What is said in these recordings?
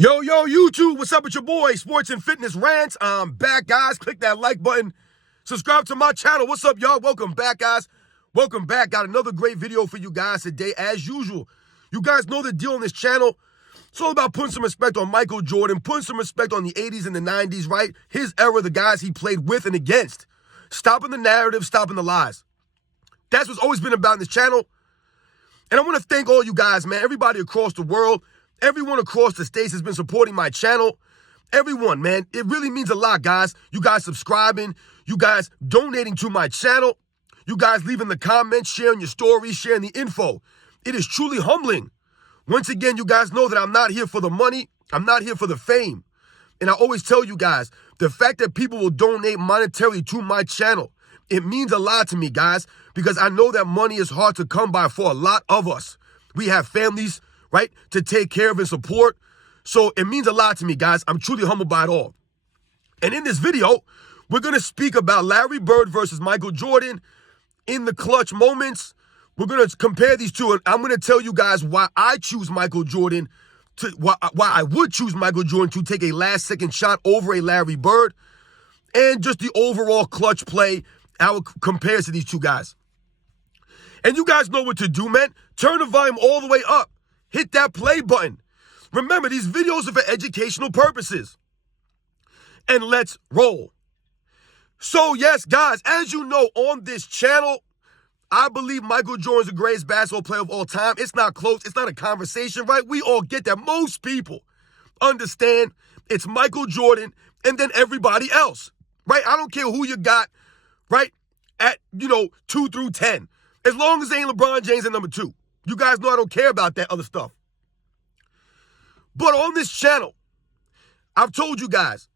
Yo, YouTube, what's up with your boy, Sports and Fitness Rants? I'm back, guys. Click that like button. Subscribe to my channel. What's up, y'all? Welcome back, guys. Welcome back. Got another great video for you guys today, as usual. You guys know the deal on this channel. It's all about putting some respect on Michael Jordan, putting some respect on the 80s and the 90s, right? His era, the guys he played with and against. Stopping the narrative, stopping the lies. That's what's always been about in this channel. And I want to thank all you guys, man, everybody across the world. Everyone across the states has been supporting my channel. Everyone, man. It really means a lot, guys. You guys subscribing. You guys donating to my channel. You guys leaving the comments, sharing your stories, sharing the info. It is truly humbling. Once again, you guys know that I'm not here for the money. I'm not here for the fame. And I always tell you guys, the fact that people will donate monetarily to my channel, it means a lot to me, guys, because I know that money is hard to come by for a lot of us. We have families, right, to take care of and support. So it means a lot to me, guys. I'm truly humbled by it all. And in this video, we're going to speak about Larry Bird versus Michael Jordan in the clutch moments. We're going to compare these two, and I'm going to tell you guys why I choose Michael Jordan, why I would choose Michael Jordan to take a last-second shot over a Larry Bird, and just the overall clutch play, how it compares to these two guys. And you guys know what to do, man. Turn the volume all the way up. Hit that play button. Remember, these videos are for educational purposes. And let's roll. So, yes, guys, as you know, on this channel, I believe Michael Jordan is the greatest basketball player of all time. It's not close. It's not a conversation, right? We all get that. Most people understand it's Michael Jordan and then everybody else, right? I don't care who you got, right, at, 2 through 10. As long as they ain't LeBron James at number 2. You guys know I don't care about that other stuff. But on this channel, I've told you guys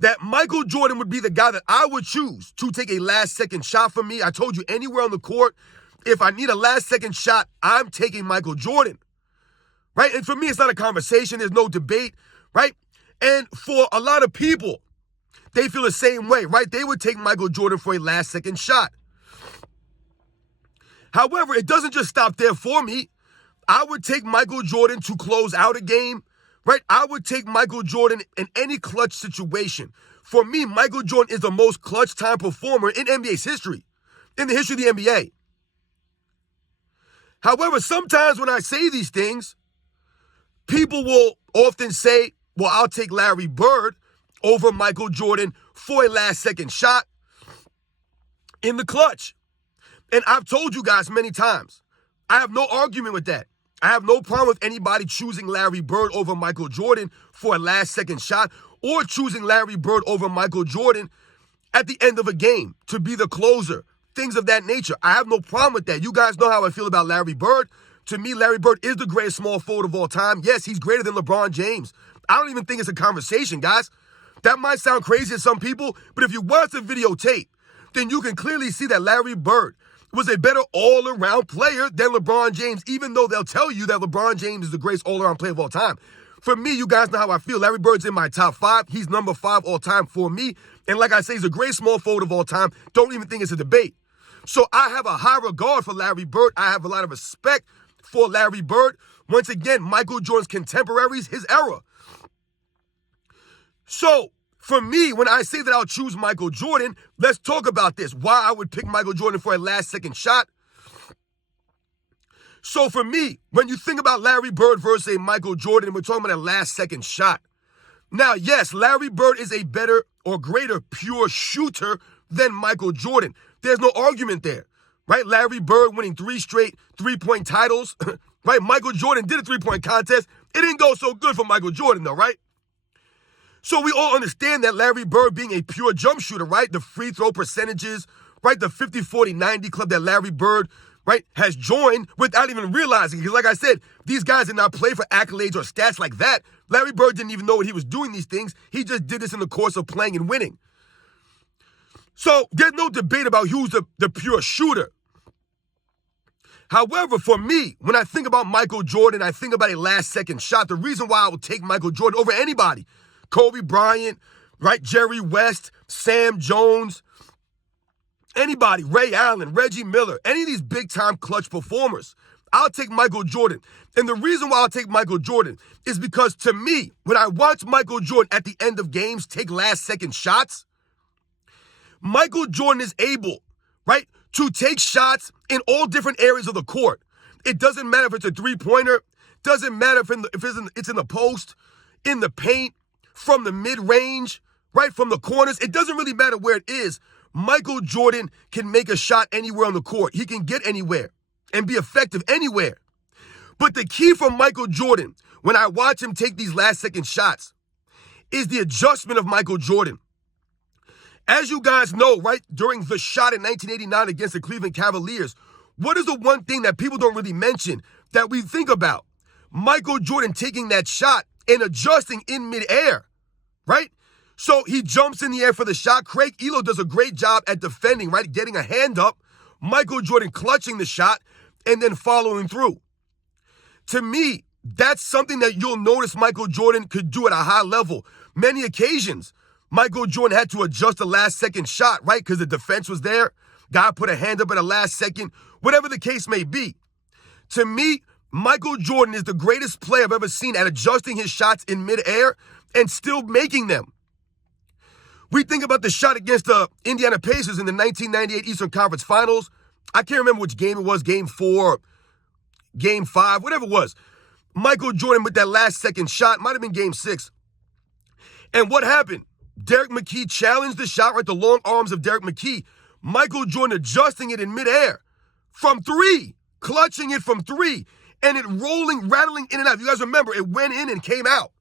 that Michael Jordan would be the guy that I would choose to take a last-second shot for me. I told you anywhere on the court, if I need a last-second shot, I'm taking Michael Jordan, right? And for me, it's not a conversation. There's no debate, right? And for a lot of people, they feel the same way, right? They would take Michael Jordan for a last-second shot. However, it doesn't just stop there for me. I would take Michael Jordan to close out a game, right? I would take Michael Jordan in any clutch situation. For me, Michael Jordan is the most clutch time performer in NBA's history, in the history of the NBA. However, sometimes when I say these things, people will often say, well, I'll take Larry Bird over Michael Jordan for a last-second shot in the clutch. And I've told you guys many times, I have no argument with that. I have no problem with anybody choosing Larry Bird over Michael Jordan for a last-second shot or choosing Larry Bird over Michael Jordan at the end of a game to be the closer, things of that nature. I have no problem with that. You guys know how I feel about Larry Bird. To me, Larry Bird is the greatest small forward of all time. Yes, he's greater than LeBron James. I don't even think it's a conversation, guys. That might sound crazy to some people, but if you watch the videotape, then you can clearly see that Larry Bird was a better all-around player than LeBron James, even though they'll tell you that LeBron James is the greatest all-around player of all time. For me, you guys know how I feel. Larry Bird's in my top 5. He's number 5 all-time for me. And like I say, he's the greatest small forward of all time. Don't even think it's a debate. So I have a high regard for Larry Bird. I have a lot of respect for Larry Bird. Once again, Michael Jordan's contemporaries, his era. So for me, when I say that I'll choose Michael Jordan, let's talk about this. Why I would pick Michael Jordan for a last-second shot. So for me, when you think about Larry Bird versus a Michael Jordan, we're talking about a last-second shot. Now, yes, Larry Bird is a better or greater pure shooter than Michael Jordan. There's no argument there, right? Larry Bird winning 3 straight three-point titles, right? Michael Jordan did a three-point contest. It didn't go so good for Michael Jordan, though, right? So we all understand that Larry Bird being a pure jump shooter, right? The free throw percentages, right? The 50, 40, 90 club that Larry Bird, right, has joined without even realizing. Because like I said, these guys did not play for accolades or stats like that. Larry Bird didn't even know what he was doing these things. He just did this in the course of playing and winning. So there's no debate about who's the pure shooter. However, for me, when I think about Michael Jordan, I think about a last-second shot. The reason why I would take Michael Jordan over anybody, Kobe Bryant, right? Jerry West, Sam Jones, anybody, Ray Allen, Reggie Miller, any of these big-time clutch performers. I'll take Michael Jordan. And the reason why I'll take Michael Jordan is because, to me, when I watch Michael Jordan at the end of games take last-second shots, Michael Jordan is able, right, to take shots in all different areas of the court. It doesn't matter if it's a three-pointer, doesn't matter if it's in the post, in the paint, from the mid-range, right, from the corners. It doesn't really matter where it is. Michael Jordan can make a shot anywhere on the court. He can get anywhere and be effective anywhere. But the key for Michael Jordan, when I watch him take these last-second shots, is the adjustment of Michael Jordan. As you guys know, right, during the shot in 1989 against the Cleveland Cavaliers, what is the one thing that people don't really mention that we think about? Michael Jordan taking that shot and adjusting in midair, right? So he jumps in the air for the shot. Craig Elo does a great job at defending, right, getting a hand up. Michael Jordan clutching the shot and then following through. To me, that's something that you'll notice Michael Jordan could do at a high level. Many occasions, Michael Jordan had to adjust the last-second shot, right, because the defense was there. Guy put a hand up at the last second, whatever the case may be. To me, Michael Jordan is the greatest player I've ever seen at adjusting his shots in midair and still making them. We think about the shot against the Indiana Pacers in the 1998 Eastern Conference Finals. I can't remember which game it was, game 4, game 5, whatever it was. Michael Jordan with that last-second shot, might have been game 6. And what happened? Derek McKee challenged the shot, right, the long arms of Derek McKee. Michael Jordan adjusting it in midair from 3, clutching it from 3, and it rolling, rattling in and out. You guys remember, it went in and came out.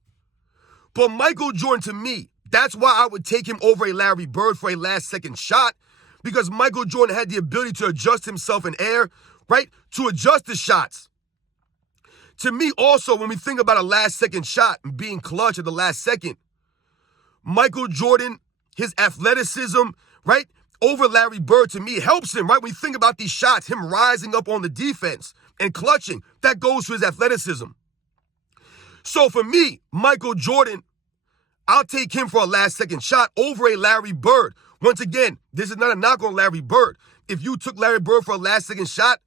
But Michael Jordan, to me, that's why I would take him over a Larry Bird for a last-second shot, because Michael Jordan had the ability to adjust himself in air, right, to adjust the shots. To me, also, when we think about a last-second shot and being clutch at the last second, Michael Jordan, his athleticism, right, over Larry Bird, to me, helps him, right? When we think about these shots, him rising up on the defense and clutching, that goes to his athleticism. So for me, Michael Jordan, I'll take him for a last-second shot over a Larry Bird. Once again, this is not a knock on Larry Bird. If you took Larry Bird for a last-second shot,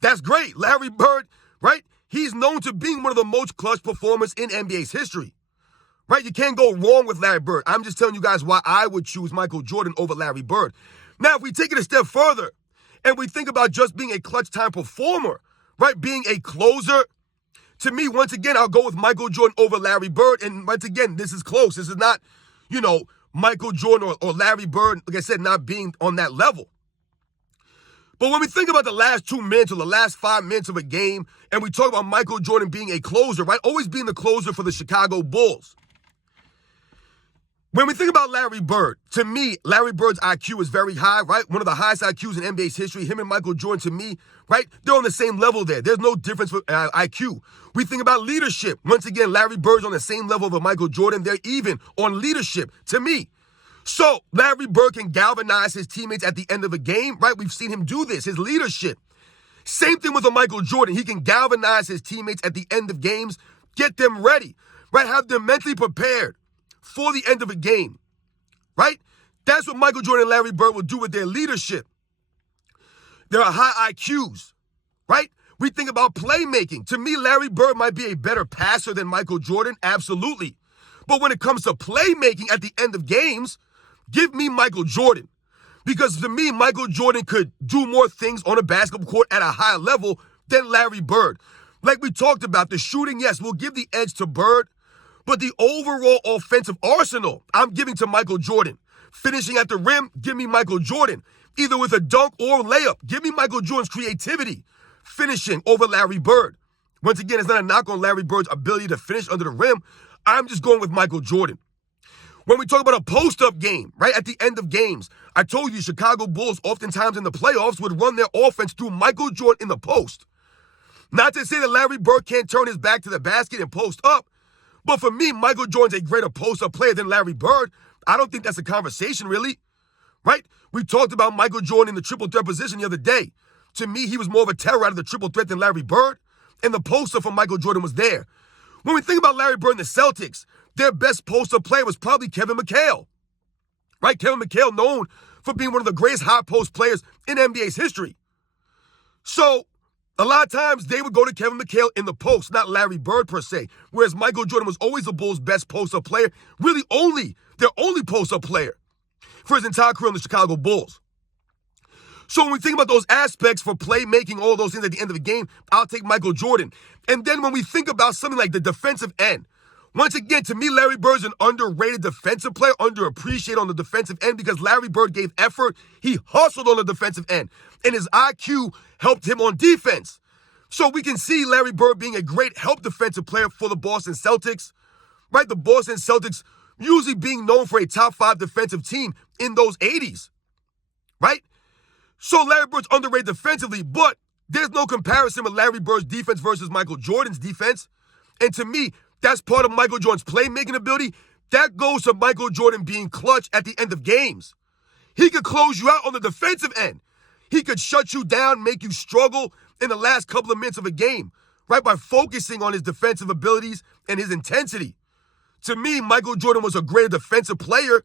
that's great. Larry Bird, right? He's known to being one of the most clutch performers in NBA's history, right? You can't go wrong with Larry Bird. I'm just telling you guys why I would choose Michael Jordan over Larry Bird. Now, if we take it a step further and we think about just being a clutch time performer, right? Being a closer, to me, once again, I'll go with Michael Jordan over Larry Bird. And once again, this is close. This is not, Michael Jordan or Larry Bird, like I said, not being on that level. But when we think about the last 2 minutes or the last 5 minutes of a game, and we talk about Michael Jordan being a closer, right? Always being the closer for the Chicago Bulls. When we think about Larry Bird, to me, Larry Bird's IQ is very high, right? One of the highest IQs in NBA's history. Him and Michael Jordan, to me, right? They're on the same level there. There's no difference for IQ. We think about leadership. Once again, Larry Bird's on the same level of Michael Jordan. They're even on leadership, to me. So Larry Bird can galvanize his teammates at the end of a game, right? We've seen him do this, his leadership. Same thing with a Michael Jordan. He can galvanize his teammates at the end of games, get them ready, right? Have them mentally prepared for the end of a game, right? That's what Michael Jordan and Larry Bird will do with their leadership. There are high IQs, right? We think about playmaking. To me, Larry Bird might be a better passer than Michael Jordan, absolutely. But when it comes to playmaking at the end of games, give me Michael Jordan. Because to me, Michael Jordan could do more things on a basketball court at a higher level than Larry Bird. Like we talked about, the shooting, yes, we'll give the edge to Bird. But the overall offensive arsenal, I'm giving to Michael Jordan. Finishing at the rim, give me Michael Jordan. Either with a dunk or a layup, give me Michael Jordan's creativity. Finishing over Larry Bird. Once again, it's not a knock on Larry Bird's ability to finish under the rim. I'm just going with Michael Jordan. When we talk about a post-up game, right, at the end of games, I told you Chicago Bulls oftentimes in the playoffs would run their offense through Michael Jordan in the post. Not to say that Larry Bird can't turn his back to the basket and post up, but for me, Michael Jordan's a greater post-up player than Larry Bird. I don't think that's a conversation, really, right? We talked about Michael Jordan in the triple threat position the other day. To me, he was more of a terror out of the triple threat than Larry Bird, and the post-up for Michael Jordan was there. When we think about Larry Bird and the Celtics, their best post-up player was probably Kevin McHale, right? Kevin McHale known for being one of the greatest high post players in NBA's history. So A lot of times they would go to Kevin McHale in the post, not Larry Bird per se. Whereas Michael Jordan was always the Bulls' best post-up player, really their only post-up player for his entire career in the Chicago Bulls. So when we think about those aspects for playmaking, all those things at the end of the game, I'll take Michael Jordan. And then when we think about something like the defensive end, once again, to me, Larry Bird's an underrated defensive player, underappreciated on the defensive end because Larry Bird gave effort. He hustled on the defensive end, and his IQ helped him on defense. So we can see Larry Bird being a great help defensive player for the Boston Celtics, right? The Boston Celtics usually being known for a top 5 defensive team in those 80s, right? So Larry Bird's underrated defensively, but there's no comparison with Larry Bird's defense versus Michael Jordan's defense. And to me, that's part of Michael Jordan's playmaking ability. That goes to Michael Jordan being clutch at the end of games. He could close you out on the defensive end. He could shut you down, make you struggle in the last couple of minutes of a game, right? By focusing on his defensive abilities and his intensity. To me, Michael Jordan was a greater defensive player.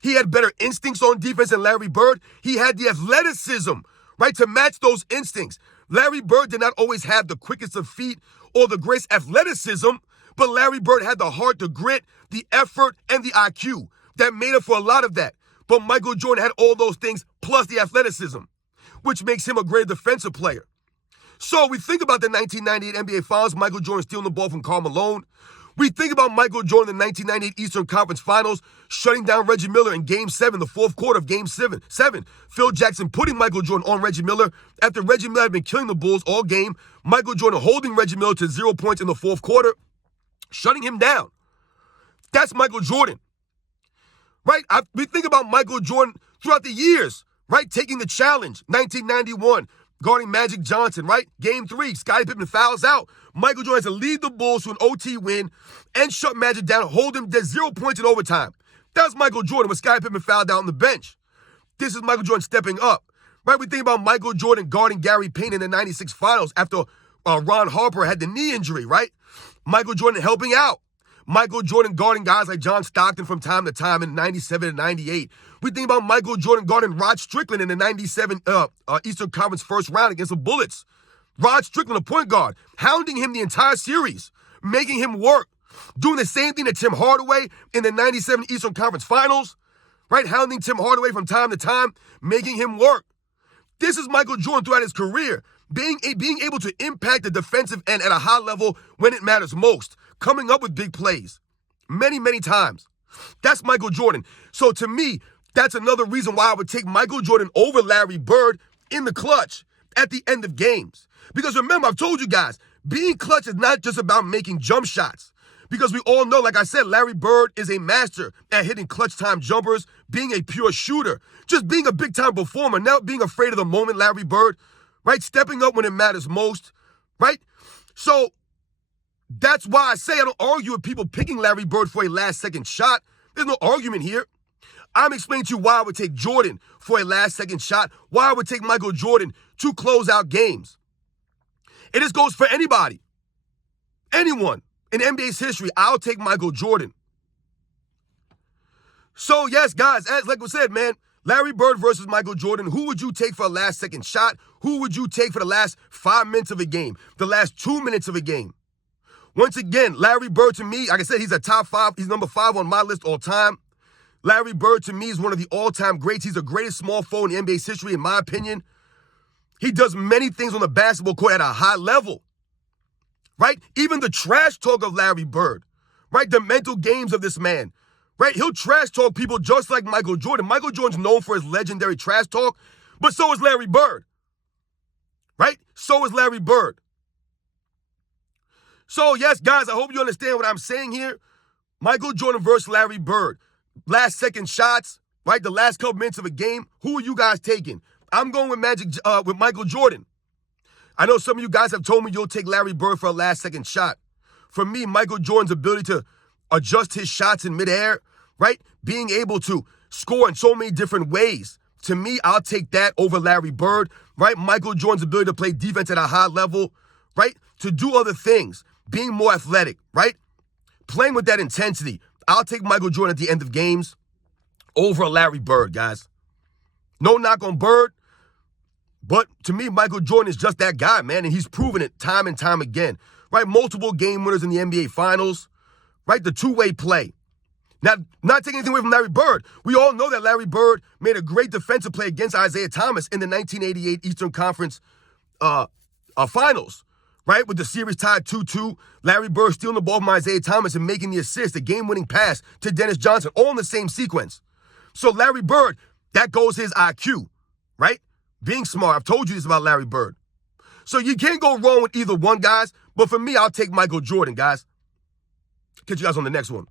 He had better instincts on defense than Larry Bird. He had the athleticism, right, to match those instincts. Larry Bird did not always have the quickest of feet or the greatest athleticism, but Larry Bird had the heart, the grit, the effort, and the IQ that made up for a lot of that. But Michael Jordan had all those things plus the athleticism, which makes him a great defensive player. So we think about the 1998 NBA Finals, Michael Jordan stealing the ball from Karl Malone. We think about Michael Jordan in the 1998 Eastern Conference Finals, shutting down Reggie Miller in Game 7, the fourth quarter of Game 7. Phil Jackson putting Michael Jordan on Reggie Miller after Reggie Miller had been killing the Bulls all game. Michael Jordan holding Reggie Miller to 0 points in the fourth quarter, shutting him down. That's Michael Jordan, right? We think about Michael Jordan throughout the years, right? Taking the challenge, 1991, guarding Magic Johnson, right? Game 3, Scottie Pippen fouls out. Michael Jordan has to lead the Bulls to an OT win and shut Magic down, hold him to 0 points in overtime. That was Michael Jordan when Scottie Pippen fouled out on the bench. This is Michael Jordan stepping up, right? We think about Michael Jordan guarding Gary Payton in the 96 Finals after Ron Harper had the knee injury, right? Michael Jordan helping out. Michael Jordan guarding guys like John Stockton from time to time in 97 and 98. We think about Michael Jordan guarding Rod Strickland in the 97 Eastern Conference first round against the Bullets. Rod Strickland, a point guard, hounding him the entire series, making him work. Doing the same thing to Tim Hardaway in the 97 Eastern Conference Finals, right? Hounding Tim Hardaway from time to time, making him work. This is Michael Jordan throughout his career, being able to impact the defensive end at a high level when it matters most, coming up with big plays many, many times. That's Michael Jordan. So to me, that's another reason why I would take Michael Jordan over Larry Bird in the clutch at the end of games. Because remember, I've told you guys, being clutch is not just about making jump shots. Because we all know, like I said, Larry Bird is a master at hitting clutch time jumpers, being a pure shooter, just being a big time performer, not being afraid of the moment, Larry Bird, right? Stepping up when it matters most, right? So that's why I say I don't argue with people picking Larry Bird for a last second shot. There's no argument here. I'm explaining to you why I would take Jordan for a last second shot, why I would take Michael Jordan to close out games. And this goes for anybody, anyone in NBA's history. I'll take Michael Jordan. So yes, guys, as like we said, man, Larry Bird versus Michael Jordan. Who would you take for a last second shot? Who would you take for the last 5 minutes of a game? The last 2 minutes of a game? Once again, Larry Bird to me, like I said, he's a top 5. He's number 5 on my list all time. Larry Bird to me is one of the all-time greats. He's the greatest small forward in NBA's history, in my opinion. He does many things on the basketball court at a high level, right? Even the trash talk of Larry Bird, right? The mental games of this man, right? He'll trash talk people just like Michael Jordan. Michael Jordan's known for his legendary trash talk, but so is Larry Bird, right? So is Larry Bird. So yes, guys, I hope you understand what I'm saying here. Michael Jordan versus Larry Bird. Last second shots, right? The last couple minutes of a game. Who are you guys taking? I'm going with Michael Jordan. I know some of you guys have told me you'll take Larry Bird for a last second shot. For me, Michael Jordan's ability to adjust his shots in midair, right? Being able to score in so many different ways. To me, I'll take that over Larry Bird, right? Michael Jordan's ability to play defense at a high level, right? To do other things, being more athletic, right? Playing with that intensity. I'll take Michael Jordan at the end of games over Larry Bird, guys. No knock on Bird. But to me, Michael Jordan is just that guy, man, and he's proven it time and time again, right? Multiple game winners in the NBA Finals, right? The two-way play. Now, not taking anything away from Larry Bird. We all know that Larry Bird made a great defensive play against Isaiah Thomas in the 1988 Eastern Conference Finals, right? With the series tied 2-2, Larry Bird stealing the ball from Isaiah Thomas and making the assist, the game-winning pass to Dennis Johnson, all in the same sequence. So Larry Bird, that goes his IQ, right? Being smart. I've told you this about Larry Bird. So you can't go wrong with either one, guys. But for me, I'll take Michael Jordan, guys. Catch you guys on the next one.